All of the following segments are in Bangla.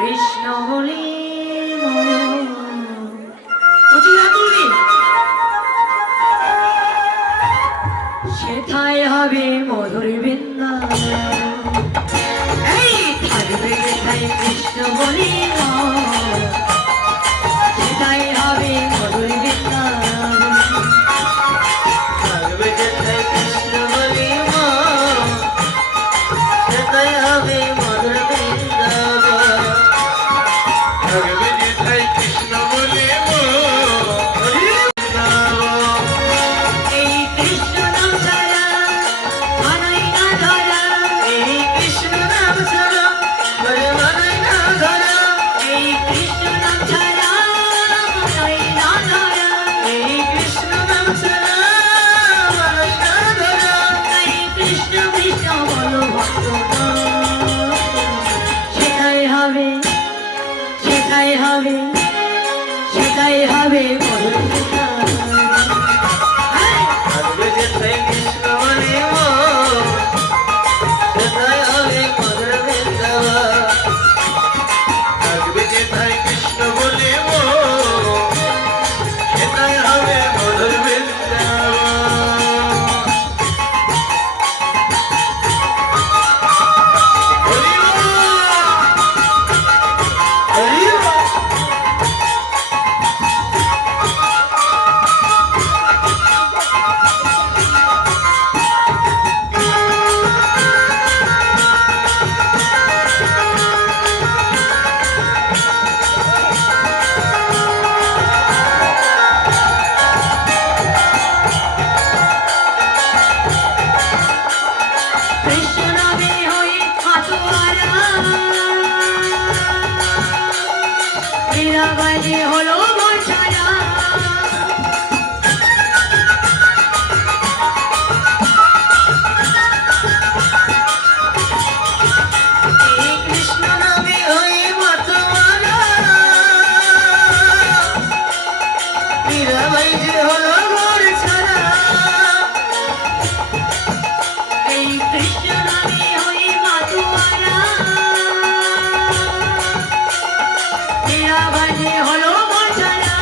কৃষ্ণ বলি সেথায় হবে মধুর বৃন্দাবন, এই থাকবে যেথায় কৃষ্ণ বলি সেথায় হবে মধুর বৃন্দাবন, থাকবে যেথায় কৃষ্ণ বলি সেথায় হবে মধুর বৃন্দাবন, থাকবে যেথায় কৃষ্ণ বলি এই কৃষ্ণ নাম ছাড়া মানাই না ধরা, এই কৃষ্ণ নাম ছাড়া মানাই না ধরা, এই কৃষ্ণ নাম ছাড়া মানাই না ধরা, এই কৃষ্ণ নাম ছাড়া মানাই না ধরা, তাই কৃষ্ণ কৃষ্ণ বলো ভক্তগণ, সেটাই হবে সেটাই হবে সেটাই হবে মধুর বৃন্দাবন। থাকবে যেথায় কৃষ্ণ বলি সেথায় হবে মধুর বৃন্দাবন, থাকবে যেথায় কৃষ্ণ বলি সেথায় হবে মধুর বৃন্দাবন। হরি বল, হরি বল। কৃষ্ণ নামে হয়ে মাতোয়ারা, মীরাবাইজি হলো বর্ষারা, এই কৃষ্ণ নামে হয়ে মাতোয়ারা, মীরাবাই যে হলো ঘর ছাড়া, এই কৃষ্ণ নামে হয়ে মাতোয়ারা, মীরাবাইজি হলো বর্ষারা,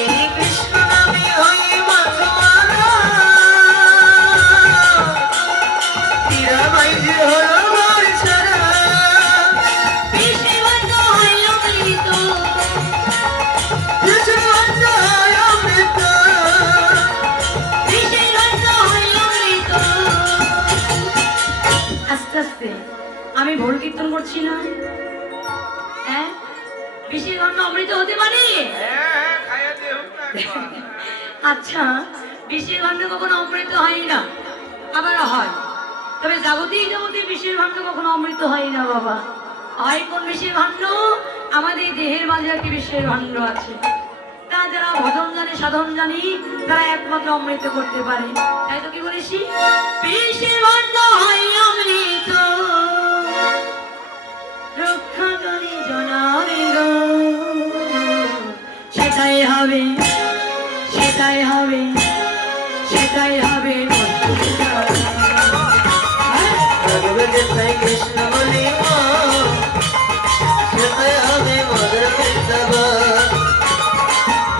এই কৃষ্ণ নামে হয়ে মাতোয়ারা, মীরাবাই যে হলো ঘর ছাড়া, বিষে বন্ধ হইল মৃত, কৃষ্ণ অন্ধ হয় অমৃত, বিষে বন্ধ হইল মৃত। আস্তে আস্তে আমি ভুল কীর্তন করছিলাম, হ্যাঁ বিষের গন্ধ অমৃত হতে পারে? আচ্ছা, বিষের গন্ধ কখনো অমৃত হয় না, আবার হয়, তবে জাগতিক জগতে বিষের গন্ধ কখনো অমৃত হয় না বাবা। হয় কোন বিষের গন্ধ? আমাদের দেহের মাঝে একটি বিষের গন্ধ আছে, তা যারা ভজন জানে সাধন জানি তারা একমাত্র অমৃত করতে পারে। তাই তো কি বলেছি, বিষের গন্ধ হয় অমৃত, রক্ষা করি জনারে গো, সেটাই হবে সেটাই হবে সেটাই হবে থাকবে যেথায় কৃষ্ণ বলি সেথায় হবে মধুর বৃন্দাবন,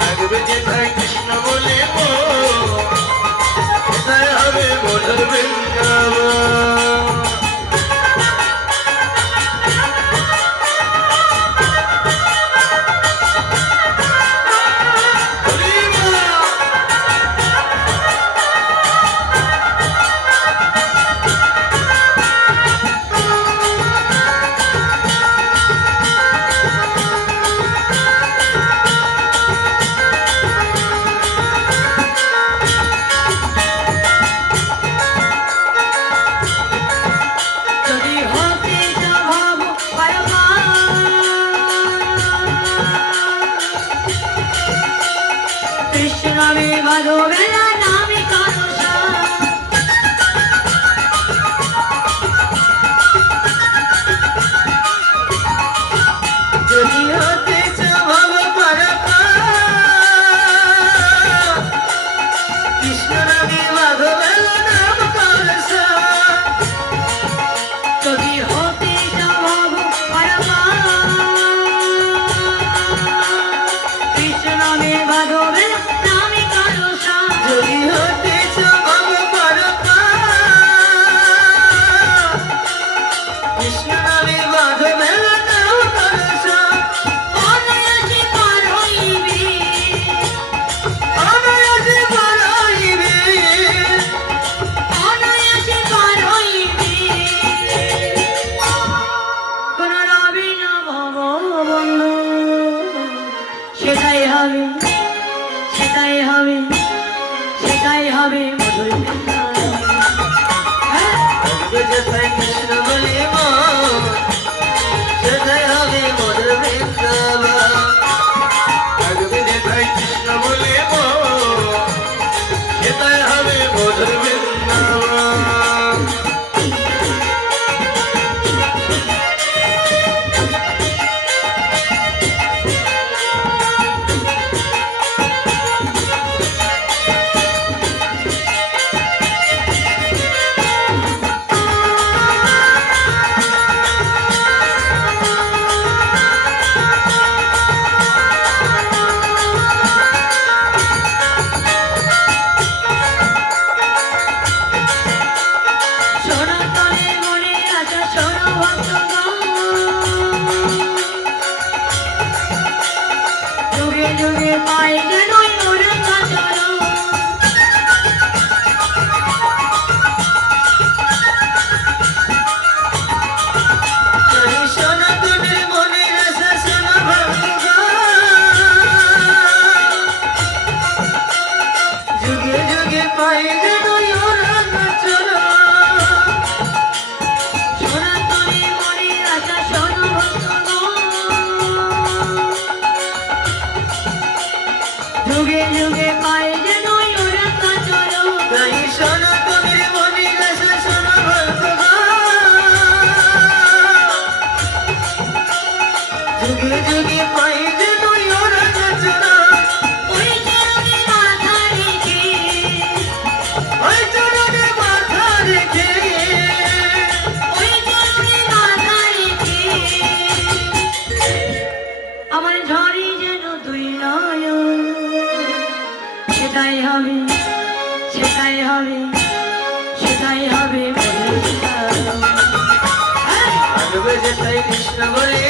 থাকবে যেথায় কৃষ্ণ বলি সেথায় হবে মধুর বৃন্দাবন। হরি বল, হবে, সেটাই হবে, সেটাই হবে মধুর বৃন্দাবন। হ্যাঁ, থাকবে যেথায় কৃষ্ণ বলে মন সেটাই হবে মধুর বৃন্দাবন থাকবে যেথায় কৃষ্ণ বলে মন সেটাই হবে মধুর বৃন্দাবন। সনাতনের মনে আশা শোনো ভক্তগণ, যুগে যুগে পাই যেন ওর চরণ। তাই সনাতনের মনের আশা শোনো ভক্তগণ। যুগে যুগে পাই যেন ওর চরণ। সনাতনের মনে আশা শোনো ভক্তগণ, যুগে যুগে পাই যেন ওর চরণ। তাই সনাতনের মনের আশা শোনো ভক্তগণ। যুগে যুগে পাই যেন ওর চরণ। ওই চরণে মাথা রেখে, ওই চরণে মাথা রেখে ওই চরণে মাথা রেখে, আমার ঝরে যেন দুই নয়ন। সেটাই হবে, সেটাই হবে, সেটাই হবে মধুর বৃন্দাবন। হ্যাঁ, থাকবে যেথায় কৃষ্ণ বলে